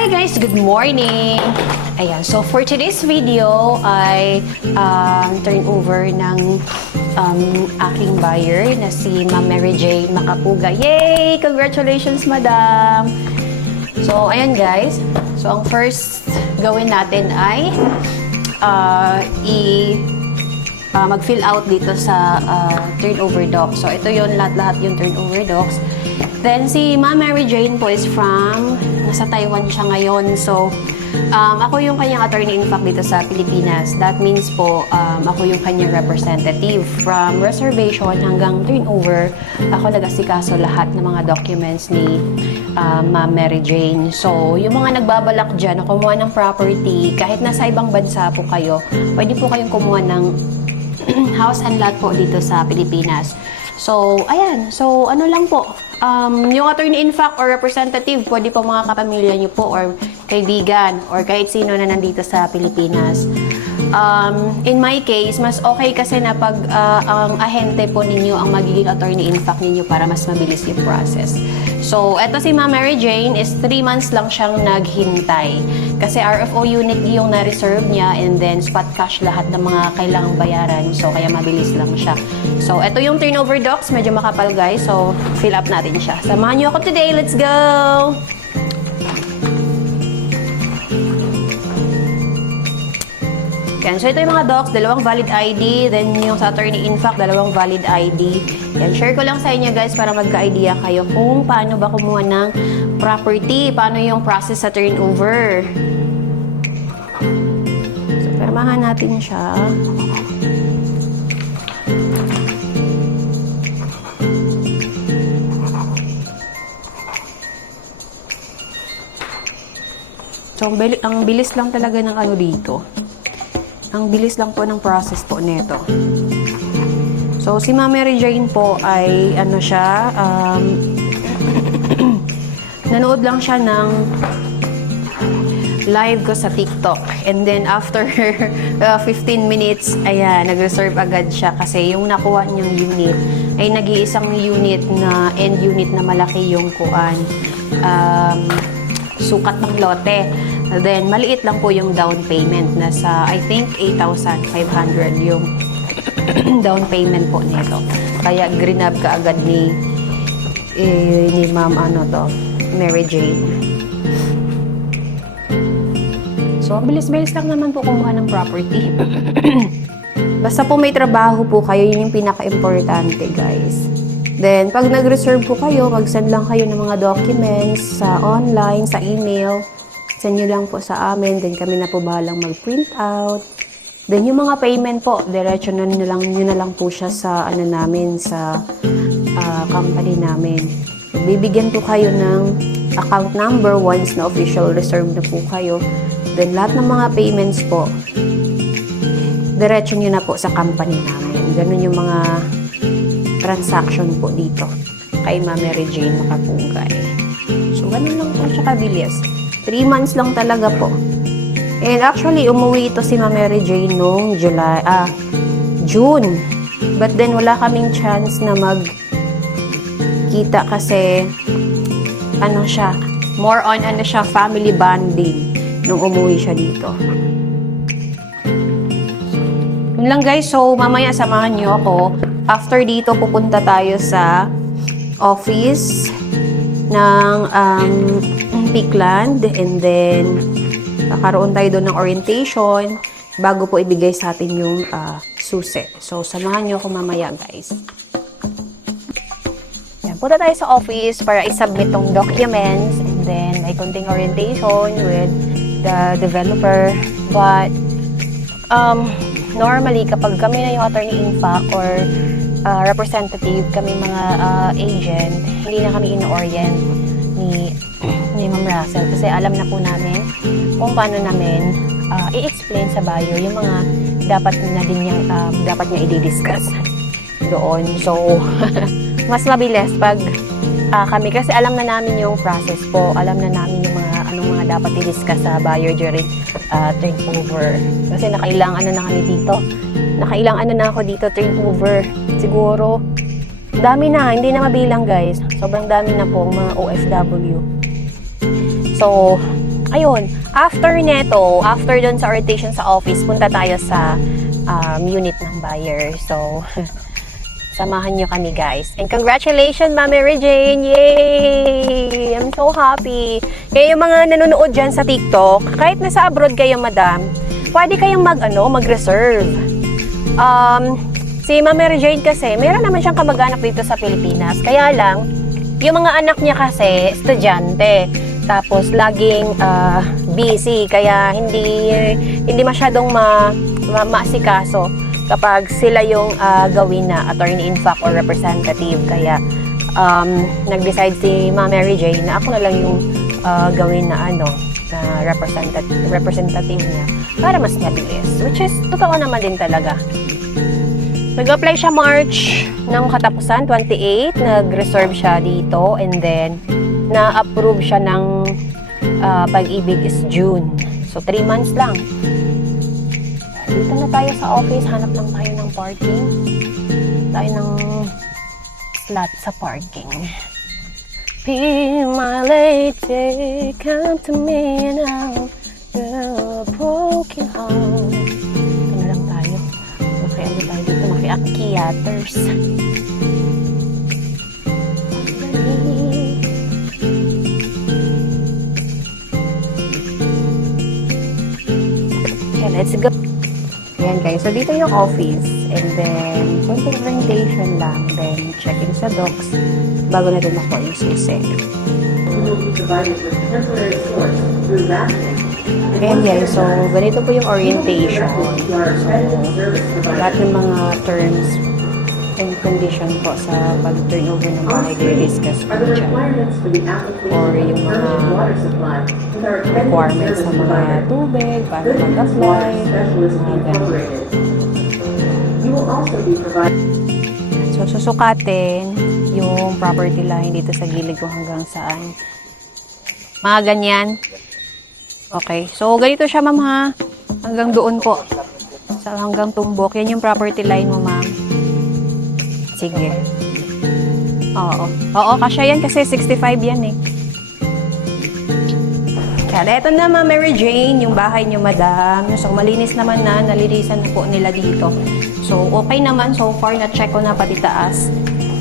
Hi guys! Good morning! Ayan, so for today's video ay turnover ng aking buyer na si Ma'am Mary Jane Macapuga. Yay! Congratulations, Madam! So, ayan guys. So, ang first gawin natin ay mag-fill out dito sa turnover docs. So, ito yun, lahat-lahat yung turnover docs. Then, si Ma'am Mary Jane po is nasa Taiwan siya ngayon. So, ako yung kanyang attorney in fact dito sa Pilipinas. That means po, ako yung kanyang representative. From reservation hanggang turnover, ako nag-asikaso lahat ng mga documents ni Ma'am Mary Jane. So, yung mga nagbabalak dyan na kumuha ng property, kahit nasa ibang bansa po kayo, pwede po kayong kumuha ng house and lot po dito sa Pilipinas. So, ayan. So, ano lang po. Yung attorney in fact or representative, pwede po mga kapamilya nyo po or kaibigan or kahit sino na nandito sa Pilipinas. In my case, mas okay kasi na pag ang ahente po ninyo ang magiging attorney in fact ninyo para mas mabilis yung process. So, eto si Ma'am Mary Jane is 3 months lang siyang naghintay. Kasi RFO unit yung na-reserve niya and then spot cash lahat ng mga kailangang bayaran. So, kaya mabilis lang siya. So, eto yung turnover docs. Medyo makapal guys. So, fill up natin siya. Samahan niyo ako today. Let's go! Yan. So, ito yung mga docs, dalawang valid ID, then yung sa attorney in fact, dalawang valid ID. Yan. Share ko lang sa inyo guys para magka-idea kayo kung paano ba kumuha ng property, paano yung process sa turnover. So, permahan natin siya. So, ang bilis lang talaga ng ano dito. Ang bilis lang po ng process po nito. So, si Ma'am Mary Jane po ay ano siya, nanood lang siya ng live ko sa TikTok. And then, after 15 minutes, ayan, nag-reserve agad siya kasi yung nakuha niyang unit ay nag-iisang unit na end unit na malaki yung sukat ng lote. Then, maliit lang po yung down payment. Nasa, I think, 8,500 yung down payment po nito. Kaya, grinab ka agad ni Ma'am, Mary Jane. So, bilis-bilis lang naman po kumuha ng property. Basta po may trabaho po kayo, yun yung pinaka-importante, guys. Then, pag nag-reserve po kayo, mag-send lang kayo ng mga documents sa online, sa email. Send nyo lang po sa amin. Then, kami na po bahalang mag-print out. Then, yung mga payment po, diretso nyo na lang po siya sa, sa company namin. Bibigyan po kayo ng account number once na official reserve na po kayo. Then, lahat ng mga payments po, diretso nyo na po sa company namin. Ganun yung mga transaction po dito kay Ma'am Mary Jane Macapuga. So, ganun lang po siya kabilis. 3 months lang talaga po. And actually, umuwi ito si Ma'am Mary Jane noong June. But then, wala kaming chance na magkita kasi more on family bonding nung umuwi siya dito. Yun lang guys. So, mamaya samahan niyo ako. After dito, pupunta tayo sa office ng Peakland and then kakaroon tayo doon ng orientation bago po ibigay sa atin yung susi. So, samahan niyo ako mamaya guys. Yan, punta tayo sa office para isubmit tong documents and then may konting orientation with the developer. But, normally, kapag kami na yung attorney in fact or representative, kami mga agent, hindi na kami in-orient ni Ma'am Russell kasi alam na po namin kung paano namin i-explain sa buyer yung mga dapat niya i-discuss doon. So, mas mabilis pag kami kasi alam na namin yung process po, alam na namin yung anong mga dapat i-discuss sa buyer during turnover. Kasi nakailang na kami dito. Nakailang na ako dito turnover. Siguro, dami na, hindi na mabilang guys. Sobrang dami na po mga OFW. So, ayun, after neto, after doon sa orientation sa office, punta tayo sa unit ng buyer. So, samahan nyo kami guys. And congratulations, Ma'am Mary Jane! Yay! I'm so happy. Kaya yung mga nanonood dyan sa TikTok, kahit nasa abroad kayo, madam, pwede kayong mag-reserve. Si Ma'am Mary Jane kasi, meron naman siyang kamag-anak dito sa Pilipinas. Kaya lang, yung mga anak niya kasi, estudyante. Tapos, laging busy. Kaya, hindi masyadong maasikaso kapag sila yung gawin na attorney-in-fact or representative. Kaya, nag-decide si Ma'am Mary Jane na ako na lang yung gawin na na representative niya para mas mabilis. Which is, totoo naman din talaga. Nag-apply siya March ng katapusan, 28. Nag-reserve siya dito and then na-approve siya ng pag-ibig is June. So, 3 months lang. Dito na tayo sa office. Hanap lang tayo ng parking. Tayo ng slot sa parking. Be my lady, come to me now. You're a broken heart. Ito na lang tayo. Tayo dito, maki-theaters. Okay, let's go. Ayan guys, so dito yung office. And then, konting orientation lang. Then, checking sa docs. Bago na din ako yung susi. Ayan guys, so ganito po yung orientation. So, lahat ng mga terms and condition po sa pag-turnover ng bahay i-discuss po dyan. Or yung mga requirements sa mga tubig, paano mag-apply, mga ganun. So, susukatin yung property line dito sa gilid ko hanggang saan. Mga ganyan. Okay. So, ganito siya, ma'am, ha? Hanggang doon po. So, hanggang tumbok. Yan yung property line mo, ma'am. Sige. Oo. Oo, kasya yan kasi 65 yan, eh. Kaya, eto na, ma'am Mary Jane, yung bahay niyo, madam. So, malinis naman na. Nalinisan na po nila dito. So, okay naman. So far, na-check ko na pati taas.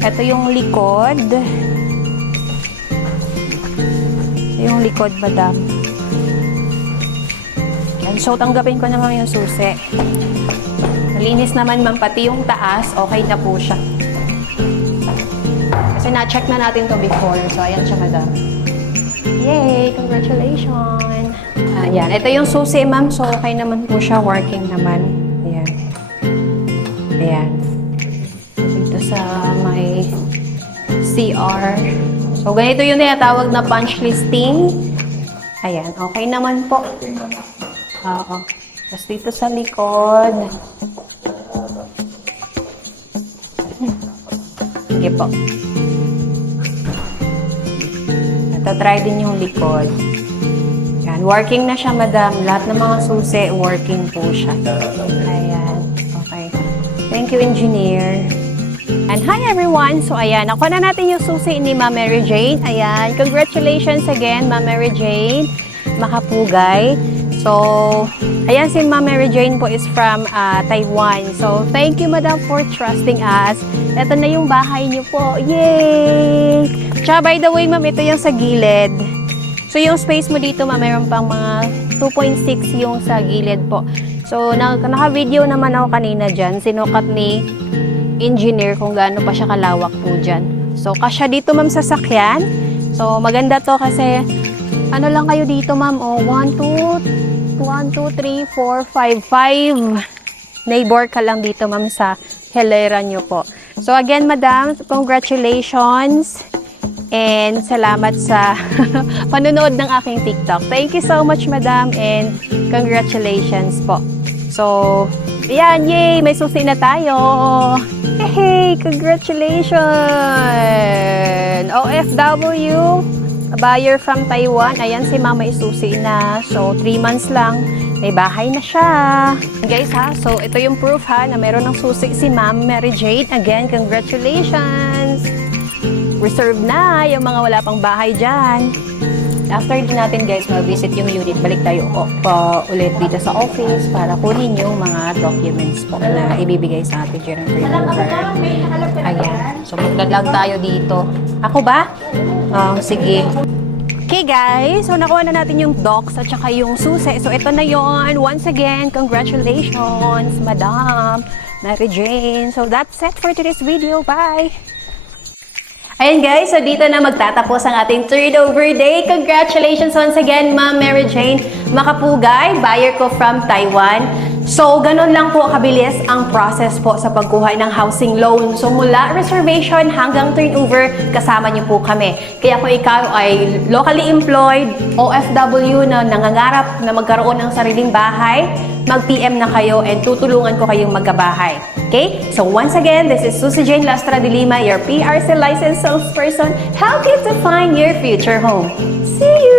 Ito yung likod. Ito yung likod, madam. Yan. So, tanggapin ko naman yung susi. Malinis naman, ma'am. Pati yung taas, okay na po siya. Kasi na-check na natin to before. So, ayan siya, madam. Yay! Congratulations! Ayan. Ito yung susi, ma'am. So, okay naman po siya. Working naman. Ayan. Ayan. Dito sa may CR. So, ganito yung tinatawag na punch listing. Ayan. Okay naman po. Oo. Tapos dito sa likod. Sige po. Ito, try din yung likod. Ayan. Working na siya, madam. Lahat ng mga susi, working po siya. Ayan. Okay. Thank you, engineer. And hi, everyone. So, ayan. Nakuha na natin yung susi ni Ma'am Mary Jane. Ayan. Congratulations again, Ma'am Mary Jane. Makapugay. So, ayan si Ma'am Mary Jane po is from Taiwan. So, thank you, madam, for trusting us. Ito na yung bahay niyo po. Yay! Tsaka, by the way, ma'am, ito yung sa gilid. So, yung space mo dito, ma'am, mayroon pang mga 2.6 yung sa gilid po. So, naka-video naman ako kanina dyan. Sinukat ni engineer kung gaano pa siya kalawak po dyan. So, kasya dito, ma'am, sa sakyan. So, maganda to kasi, ano lang kayo dito, ma'am? O, 1, 2, 3, 4, 5. Neighbor ka lang dito, ma'am, sa hilera nyo po. So, again, madam, congratulations. And salamat sa panonood ng aking TikTok. Thank you so much, madam, and congratulations po. So, ayan, yay! May susi na tayo! Hey, congratulations! OFW, a buyer from Taiwan. Ayan, si mama isusi na. So, 3 months lang. May bahay na siya. Guys, ha? So, ito yung proof, ha, na meron ng susi si Ma'am Mary Jane. Again, congratulations! Reserve na yung mga wala pang bahay dyan. After din natin guys ma-visit yung unit, balik tayo ulit dito sa office para kunin yung mga documents po na ibibigay sa atin during turnover. Ayan. So maglalag tayo dito. Ako ba? Sige. Okay guys, so nakuha na natin yung docs at saka yung susi. So ito na yon. Once again, congratulations, Madam Mary Jane. So that's it for today's video. Bye! Ayan guys, so dito na magtatapos ang ating turnover day. Congratulations once again, Ma'am Mary Jane Makapugay, buyer ko from Taiwan. So, ganun lang po kabilis ang process po sa pagkuha ng housing loan. So, mula reservation hanggang turnover, kasama niyo po kami. Kaya kung ikaw ay locally employed, OFW na nangangarap na magkaroon ng sariling bahay, mag-PM na kayo and tutulungan ko kayong magkabahay. Okay? So, once again, this is Susie Jane Lastra de Lima, your PRC licensed salesperson, help you to find your future home. See you!